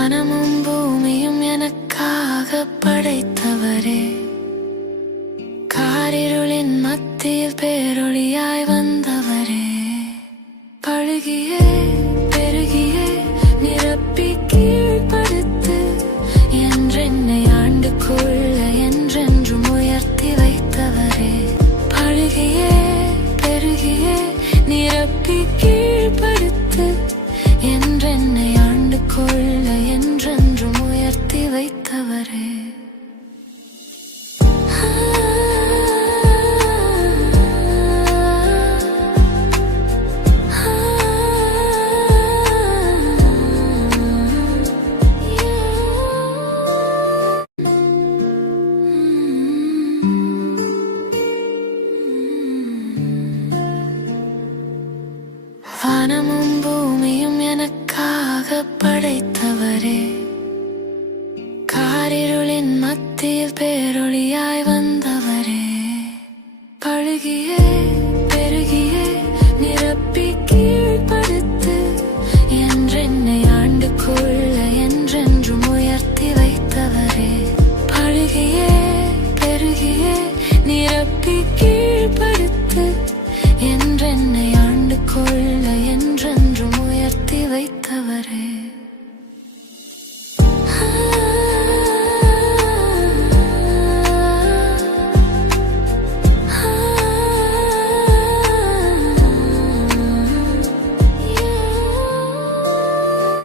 வானமும் பூமியும் எனக்காக படைத்தவரே, காரிருளின் மத்தியில் பேரொளியாய் வந்தவரே, பழுகியே பெருகியே நிரப்பி கீழ்ப்படுத்து என்றென்னை ஆண்டு கொள்ள என்றென்றும் உயர்த்தி வைத்தவரே, பழுகியே பெருகியே நிரப்பி கீழ்ப்படுத்து என்றென்னை ஆண்டு கொள்ள என்றென்றும் உயர்த்தி வைத்தவரே. வானமும் பூமியும் எனக்காக படைத்தவரே, காரிருளின் மத்தியில் பேரொளியாய் வந்தவரே, பழுகியே பெருகியே நிரப்பி கீழ்ப்படுத்து என்றென்னை ஆண்டு கொள்ள என்றென்றும் உயர்த்தி வைத்தவரே, பழுகியே பெருகியே நிரப்பி கீழ்ப்படுத்து என்றென்னை ஆண்டு கொள்ள